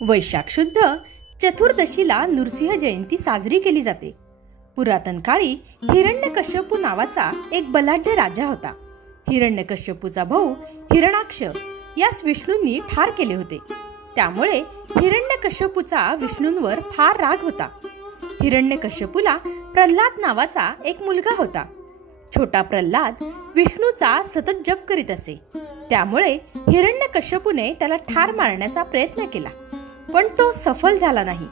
वैशाख शुद्ध चतुर्दशीला नृसिंह जयंती साजरी केली जाते. पुरातन काळी हिरण्यकश्यपू नावाचा एक बलाढ्य राजा होता. हिरण्यकश्यपूचा भाऊ हिरण्याक्ष यास विष्णूंनी ठार केले होते. त्यामुळे हिरण्यकश्यपूचा विष्णूंवर फार राग होता. हिरण्यकश्यपूला प्रल्हाद नावाचा एक मुलगा होता. छोटा प्रल्हाद विष्णूचा सतत जप करीत असे. त्यामुळे हिरण्यकश्यपूने त्याला ठार मारण्याचा प्रयत्न केला, पण तो सफल झाला नाही.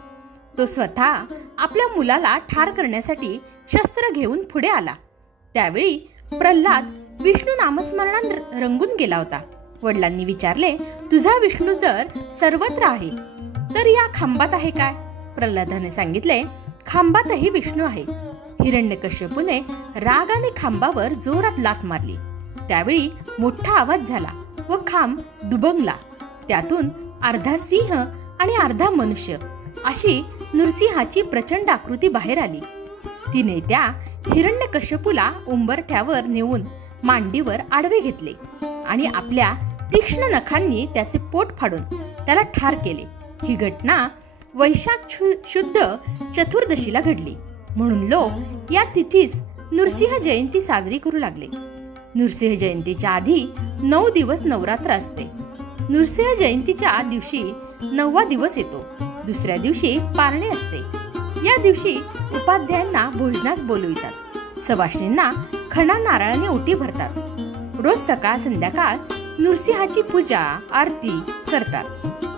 तो स्वतः आपल्या मुलाला ठार करण्यासाठी शस्त्र घेऊन पुढे आला. त्यावेळी प्रल्हाद विष्णू नामस्मरणात रंगून गेला होता. वडिलांनी विचारले, तुझा विष्णू जर सर्वत्र आहे तर या खांबात आहे काय? प्रल्हादाने सांगितले, खांबातही विष्णू आहे. हिरण्यकश्यपूने रागाने खांबावर जोरात लाथ मारली. त्यावेळी मोठा आवाज झाला व खांब दुभंगला. त्यातून अर्धा सिंह आणि अर्धा मनुष्य अशी नृसिंहाची प्रचंड आकृती बाहेर आली. तिने त्या हिरण्यकश्यपूला उंबरठ्यावर नेऊन मांडीवर आडवे घेतले आणि आपल्या तीक्ष्ण नखांनी त्याचे पोट फाडून त्याला ठार केले. ही घटना वैशाख शुद्ध चतुर्दशीला घडली. म्हणून लोक या तिथीस नृसिंह जयंती साजरी करू लागले. नृसिंह जयंतीच्या आधी 9 दिवस नवरात्र असते. नृसिंह जयंतीच्या दिवशी 9वा दिवस येतो. दुसऱ्या दिवशी पारणे असते. या दिवशी उपाध्यायांना भोजनास बोलवितात. सवाष्णींना खणा नारळाने ओटी भरतात. रोज सकाळ संध्याकाळ नृसिंहाची पूजा आरती करतात.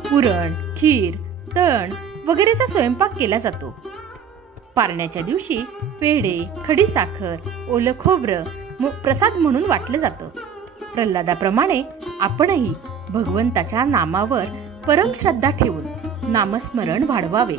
पुरण, खीर, तण वगैरेचा स्वयंपाक केला जातो. पारण्याच्या दिवशी पेढे, खडीसाखर, ओलं खोबरं प्रसाद म्हणून वाटलं जातं. प्रल्हादाप्रमाणे आपणही भगवंताच्या नामावर परमश्रद्धा ठेवून नामस्मरण वाढवावे.